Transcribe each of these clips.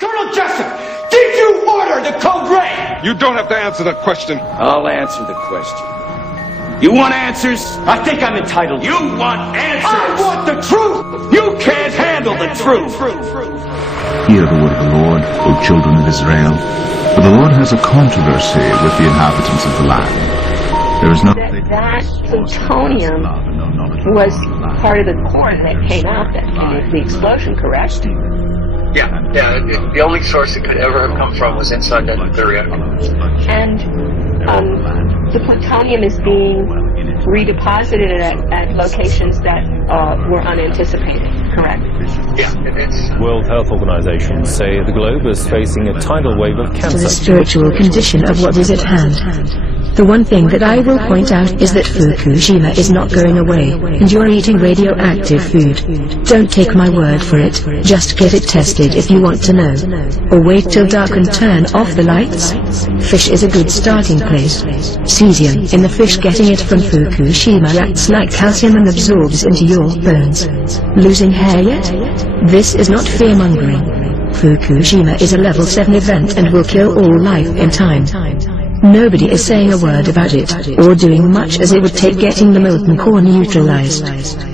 Colonel Jessup, did you order the code red? You don't have to answer that question. I'll answer the question. You want answers? I think I'm entitled. You want answers? I want the truth! You can't handle the truth! Hear the word of the Lord, O children of Israel. For the Lord has a controversy with the inhabitants of the land. There is no... That plutonium was part of the core that came out in the explosion, correct? Yeah. The only source it could ever have come from was inside that nuclear reactor. And the plutonium is being redeposited at locations that were unanticipated, correct? Yeah, it's... World Health Organization say the globe is facing a tidal wave of cancer. To the spiritual condition of what is at hand. The one thing that I will point out is that Fukushima is not going away, and you're eating radioactive food. Don't take my word for it, just get it tested if you want to know. Or wait till dark and turn off the lights. Fish is a good starting place. Cesium in the fish, getting it from Fukushima acts like calcium and absorbs into your bones. Losing hair yet? This is not fear-mongering. Fukushima is a level 7 event and will kill all life in time. Nobody is saying a word about it, or doing much as it would take getting the molten core neutralized.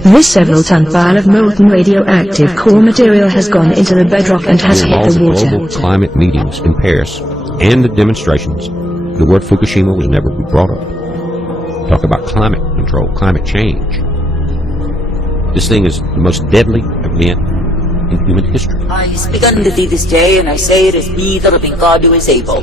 This several-ton pile of molten radioactive core material has gone into the bedrock and has hit the water. Global climate meetings in Paris and the demonstrations, the word Fukushima was never brought up. Talk about climate control, climate change. This thing is the most deadly event in human history. I speak unto thee this day, and I say it is me, the living God, who is able.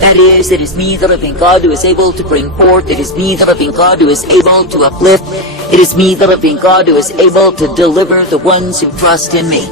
That is, it is me, the living God, who is able to bring forth. It is me, the living God, who is able to uplift. It is me, the living God, who is able to deliver the ones who trust in me.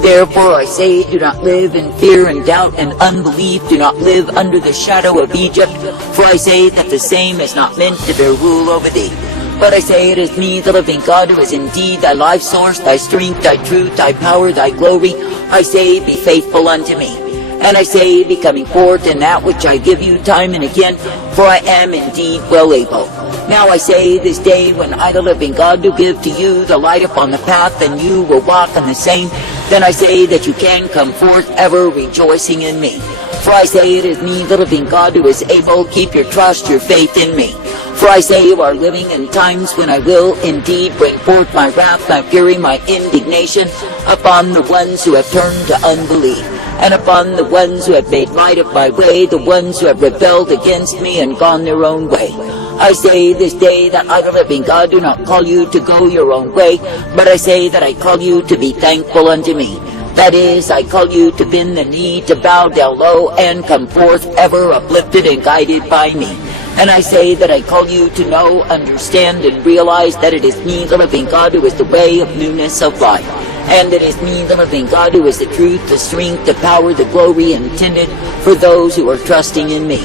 Therefore I say, do not live in fear and doubt and unbelief. Do not live under the shadow of Egypt. For I say that the same is not meant to bear rule over thee. But I say it is me, the living God, who is indeed thy life source, thy strength, thy truth, thy power, thy glory. I say, be faithful unto me. And I say, be coming forth in that which I give you time and again, for I am indeed well able. Now I say this day, when I, the living God, do give to you the light upon the path, and you will walk on the same, then I say that you can come forth ever rejoicing in me. For I say it is me, the living God, who is able. Keep your trust, your faith in me. For I say you are living in times when I will indeed bring forth my wrath, my fury, my indignation upon the ones who have turned to unbelief, and upon the ones who have made light of my way, the ones who have rebelled against me and gone their own way. I say this day that I, the living God, do not call you to go your own way, but I say that I call you to be thankful unto me. That is, I call you to bend the knee, to bow down low, and come forth ever uplifted and guided by me. And I say that I call you to know, understand, and realize that it is me, the living God, who is the way of newness of life. And it is me, the living God, who is the truth, the strength, the power, the glory intended for those who are trusting in me.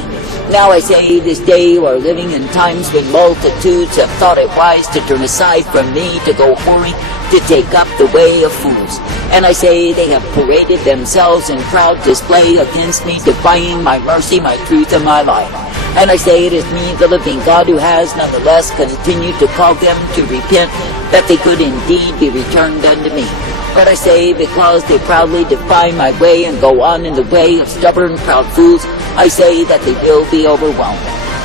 Now I say this day you are living in times when multitudes have thought it wise to turn aside from me, to go whoring, to take up the way of fools. And I say they have paraded themselves in proud display against me, defying my mercy, my truth, and my life. And I say it is me, the living God, who has nonetheless continued to call them to repent, that they could indeed be returned unto me. But I say, because they proudly defy my way and go on in the way of stubborn, proud fools, I say that they will be overwhelmed.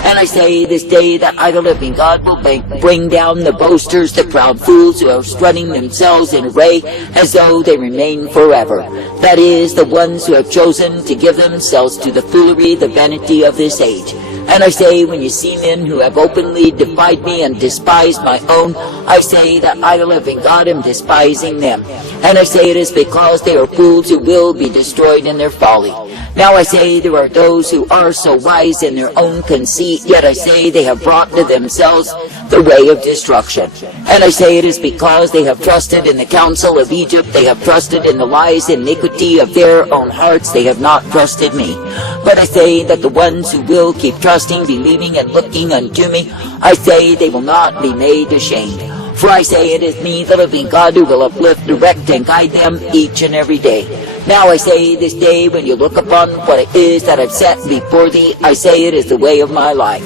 And I say this day that I, the living God, will bring down the boasters, the proud fools who are strutting themselves in array as though they remain forever. That is, the ones who have chosen to give themselves to the foolery, the vanity of this age. And I say, when you see men who have openly defied me and despised my own, I say that I, the living God, am despising them. And I say it is because they are fools who will be destroyed in their folly. Now I say there are those who are so wise in their own conceit, yet I say they have brought to themselves the way of destruction. And I say it is because they have trusted in the counsel of Egypt, they have trusted in the lies and iniquity of their own hearts, they have not trusted me. But I say that the ones who will keep trusting, believing, and looking unto me, I say they will not be made ashamed. For I say it is me, the living God, who will uplift, direct, and guide them each and every day. Now I say this day, when you look upon what it is that I've set before thee, I say it is the way of my life.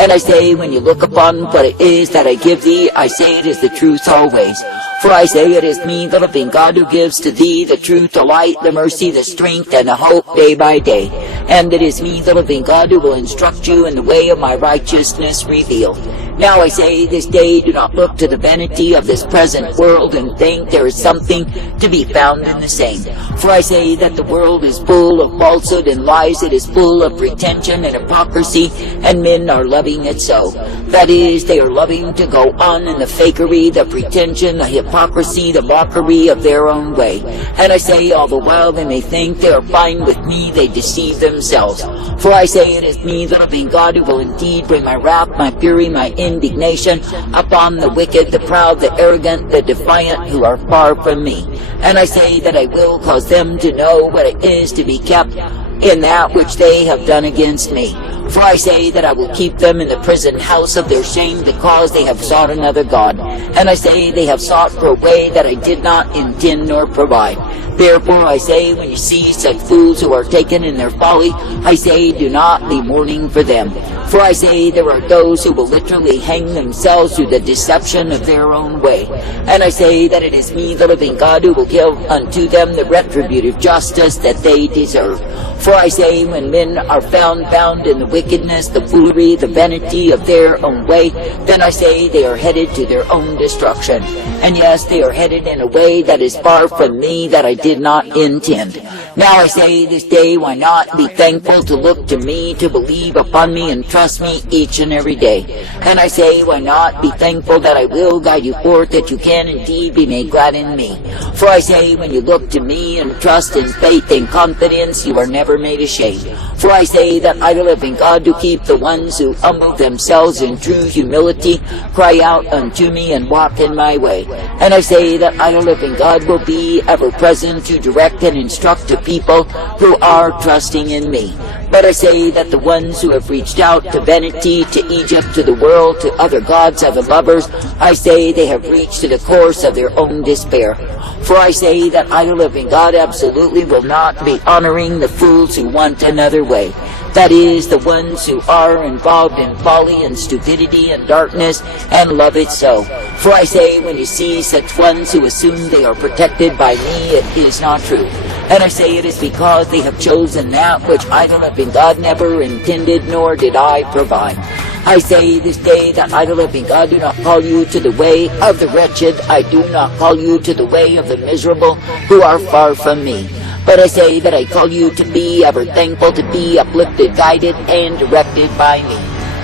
And I say, when you look upon what it is that I give thee, I say it is the truth always. For I say it is me, the living God, who gives to thee the truth, the light, the mercy, the strength, and the hope day by day. And it is me, the living God, who will instruct you in the way of my righteousness revealed. Now I say this day, do not look to the vanity of this present world and think there is something to be found in the same. For I say that the world is full of falsehood and lies, it is full of pretension and hypocrisy, and men are loving it so. That is, they are loving to go on in the fakery, the pretension, the hypocrisy, the mockery of their own way. And I say, all the while they may think they are fine with me, they deceive themselves. For I say it is me, the living God, who will indeed bring my wrath, my fury, my indignation upon the wicked, the proud, the arrogant, the defiant, who are far from me. And I say that I will cause them to know what it is to be kept in that which they have done against me. For I say that I will keep them in the prison house of their shame, because they have sought another God. And I say they have sought for a way that I did not intend nor provide. Therefore I say, when you see such fools who are taken in their folly, I say, do not be mourning for them. For I say there are those who will literally hang themselves through the deception of their own way. And I say that it is me, the living God, who will give unto them the retributive justice that they deserve. For I say, when men are found in the wickedness, the foolery, the vanity of their own way, then I say they are headed to their own destruction. And yes, they are headed in a way that is far from me, that I did not intend. Now I say this day, why not be thankful to look to me, to believe upon me, and trust me each and every day. And I say, why not be thankful that I will guide you forth, that you can indeed be made glad in me. For I say, when you look to me and trust in faith and confidence, you are never made ashamed. For I say that I, the living God, do keep the ones who humble themselves in true humility, cry out unto me, and walk in my way. And I say that I, the living God, will be ever present to direct and instruct to people who are trusting in me. But I say that the ones who have reached out to vanity, to Egypt, to the world, to other gods, other lovers, I say they have reached to the course of their own despair. For I say that I, the living God, absolutely will not be honoring the fools who want another way. That is, the ones who are involved in folly and stupidity and darkness, and love it so. For I say, when you see such ones who assume they are protected by me, it is not true. And I say it is because they have chosen that which I, the living God, never intended, nor did I provide. I say this day that I, the living God, do not call you to the way of the wretched. I do not call you to the way of the miserable, who are far from me. But I say that I call you to be ever thankful, to be uplifted, guided, and directed by me.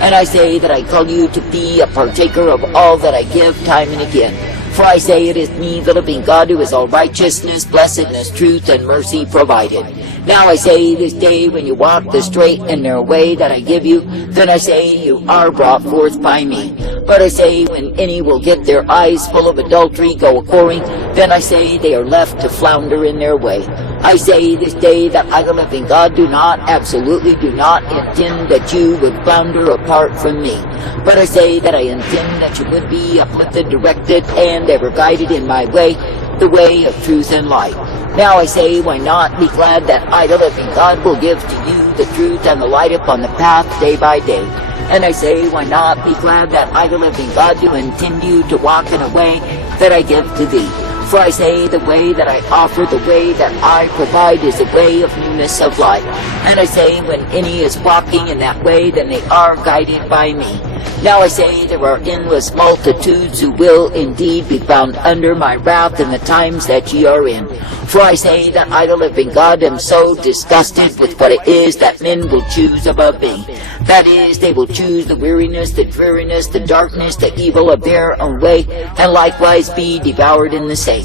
And I say that I call you to be a partaker of all that I give time and again. For I say it is me, the living God, who is all righteousness, blessedness, truth, and mercy provided. Now I say this day, when you walk the straight and narrow way that I give you, then I say you are brought forth by me. But I say, when any will get their eyes full of adultery, go a-whoring, then I say they are left to flounder in their way. I say this day that I, the living God, absolutely do not intend that you would flounder apart from me. But I say that I intend that you would be uplifted, directed, and ever guided in my way, the way of truth and light. Now I say, why not be glad that I, the living God, will give to you the truth and the light upon the path day by day. And I say, why not be glad that I, the living God, do intend you to walk in a way that I give to thee. For I say the way that I offer, the way that I provide, is the way of newness of life. And I say, when any is walking in that way, then they are guided by me. Now I say there are endless multitudes who will indeed be found under my wrath in the times that ye are in. For I say that I, the living God, am so disgusted with what it is that men will choose above me. That is, they will choose the weariness, the dreariness, the darkness, the evil of their own way, and likewise be devoured in the same.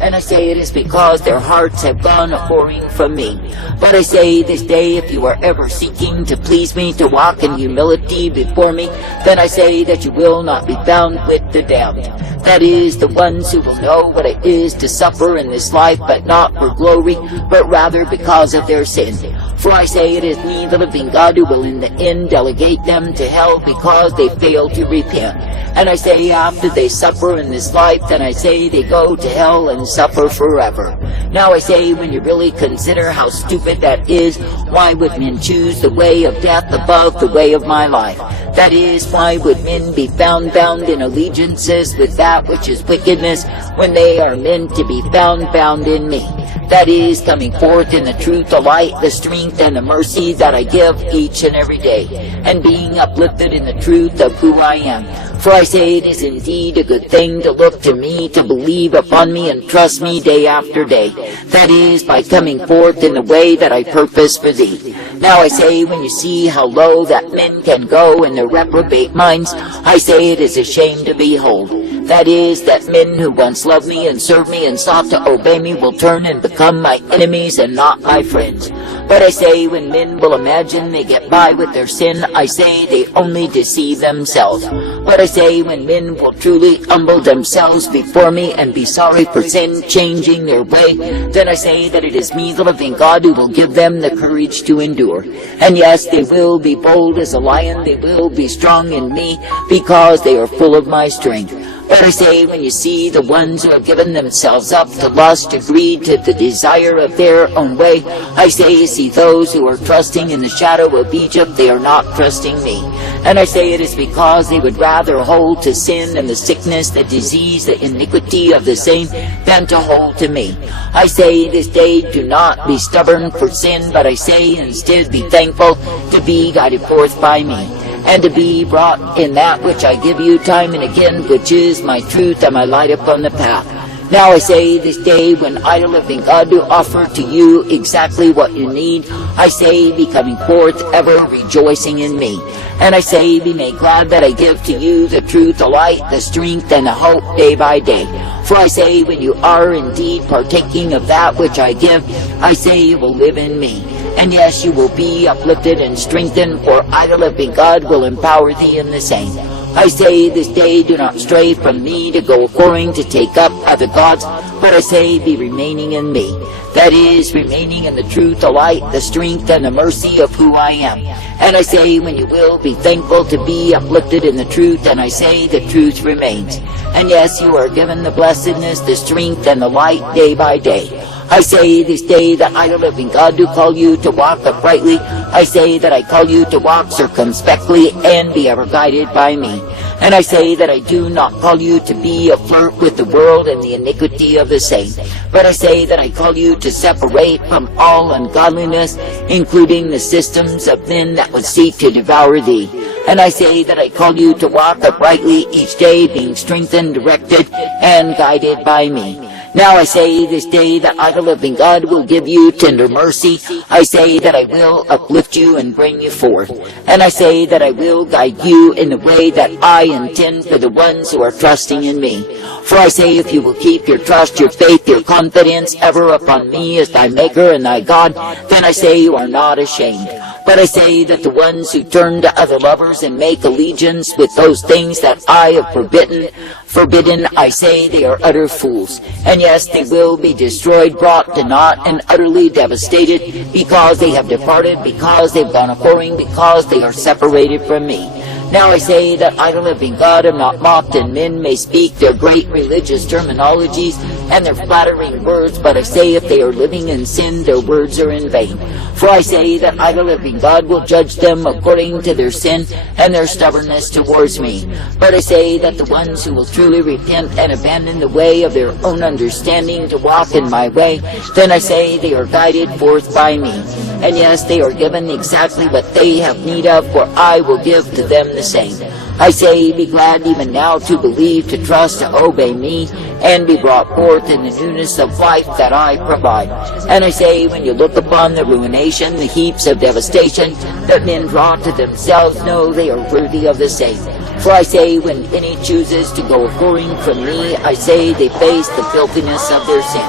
And I say it is because their hearts have gone a-whoring from me. But I say this day, if you are ever seeking to please me, to walk in humility before me, then I say that you will not be found with the damned. That is, the ones who will know what it is to suffer in this life, but not for glory, but rather because of their sin. For I say it is me, the living God, who will in the end delegate them to hell because they fail to repent. And I say after they suffer in this life, then I say they go to hell and suffer forever. Now I say, when you really consider how stupid that is, why would men choose the way of death above the way of my life? That is, why would men be bound in allegiances with that which is wickedness, when they are meant to be bound in me? That is, coming forth in the truth, the light, the strength, and the mercy that I give each and every day, and being uplifted in the truth of who I am. For I say it is indeed a good thing to look to me, to believe upon me, and trust me day after day. That is, by coming forth in the way that I purpose for thee. Now I say, when you see how low that men can go in their reprobate minds, I say it is a shame to behold. That is, that men who once loved me and served me and sought to obey me will turn and become my enemies and not my friends. But I say, when men will imagine they get by with their sin, I say they only deceive themselves. But I say, when men will truly humble themselves before me and be sorry for sin, changing their way, then I say that it is me, the living God, who will give them the courage to endure. And yes, they will be bold as a lion, they will be strong in me, because they are full of my strength. But I say, when you see the ones who have given themselves up to lust, to greed, to the desire of their own way, I say, you see those who are trusting in the shadow of Egypt, they are not trusting me. And I say it is because they would rather hold to sin and the sickness, the disease, the iniquity of the same, than to hold to me. I say this day, do not be stubborn for sin, but I say instead be thankful to be guided forth by me, and to be brought in that which I give you time and again, which is my truth and my light upon the path. Now I say this day, when I, the living God, do offer to you exactly what you need, I say, be coming forth ever rejoicing in me. And I say, be made glad that I give to you the truth, the light, the strength, and the hope day by day. For I say, when you are indeed partaking of that which I give, I say you will live in me. And yes, you will be uplifted and strengthened, for I, the living God, will empower thee in the same. I say this day, do not stray from me to go according to take up other gods, but I say, be remaining in me. That is, remaining in the truth, the light, the strength, and the mercy of who I am. And I say, when you will, be thankful to be uplifted in the truth, and I say, the truth remains. And yes, you are given the blessedness, the strength, and the light day by day. I say this day that I, the living God, do call you to walk uprightly. I say that I call you to walk circumspectly and be ever guided by me. And I say that I do not call you to be a flirt with the world and the iniquity of the same, but I say that I call you to separate from all ungodliness, including the systems of men that would seek to devour thee. And I say that I call you to walk uprightly each day, being strengthened, directed, and guided by me. Now I say this day that I, the living God, will give you tender mercy. I say that I will uplift you and bring you forth. And I say that I will guide you in the way that I intend for the ones who are trusting in me. For I say, if you will keep your trust, your faith, your confidence ever upon me as thy Maker and thy God, then I say you are not ashamed. But I say that the ones who turn to other lovers and make allegiance with those things that I have forbidden, I say they are utter fools. And yes, they will be destroyed, brought to naught, and utterly devastated, because they have departed, because they've gone a-whoring, because they are separated from me. Now I say that I, the living God, am not mocked, and men may speak their great religious terminologies and their flattering words, but I say if they are living in sin, their words are in vain. For I say that I, the living God, will judge them according to their sin and their stubbornness towards me. But I say that the ones who will truly repent and abandon the way of their own understanding to walk in my way, then I say they are guided forth by me. And yes, they are given exactly what they have need of, for I will give to them the same. I say, be glad even now to believe, to trust, to obey me, and be brought forth in the newness of life that I provide. And I say, when you look upon the ruination, the heaps of devastation that men draw to themselves, know they are worthy of the same. For I say, when any chooses to go a-whoring from me, I say they face the filthiness of their sin.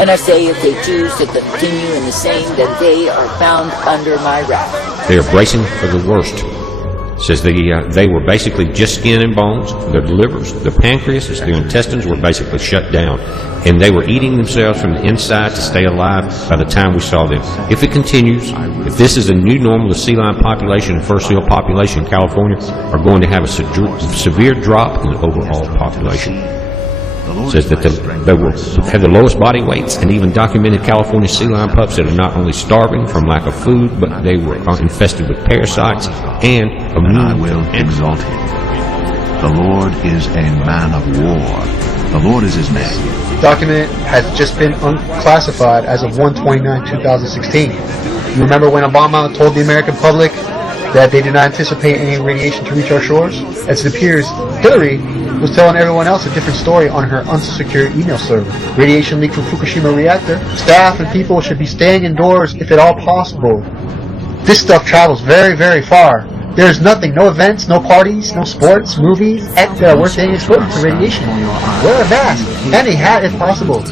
And I say, if they choose to continue in the same, then they are found under my wrath. They are bracing for the worst. It says they were basically just skin and bones. Their livers, the pancreas, their intestines were basically shut down. And they were eating themselves from the inside to stay alive by the time we saw them. If it continues, if this is a new normal, the sea lion population and fur seal population in California are going to have a severe drop in the overall population. says that they will have the lowest body weights, and even documented California sea lion pups that are not only starving from lack of food, but they were infested with parasites and And I will exalt him. The Lord is a man of war. The Lord is his name. Document has just been unclassified as of 1/29/2016. You remember when Obama told the American public that they did not anticipate any radiation to reach our shores? As it appears, Hillary was telling everyone else a different story on her unsecured email server. Radiation leak from Fukushima reactor. Staff and people should be staying indoors if at all possible. This stuff travels very, very far. There's nothing, no events, no parties, no sports, movies, that are worth being exposed to radiation. Wear a mask and a hat if possible.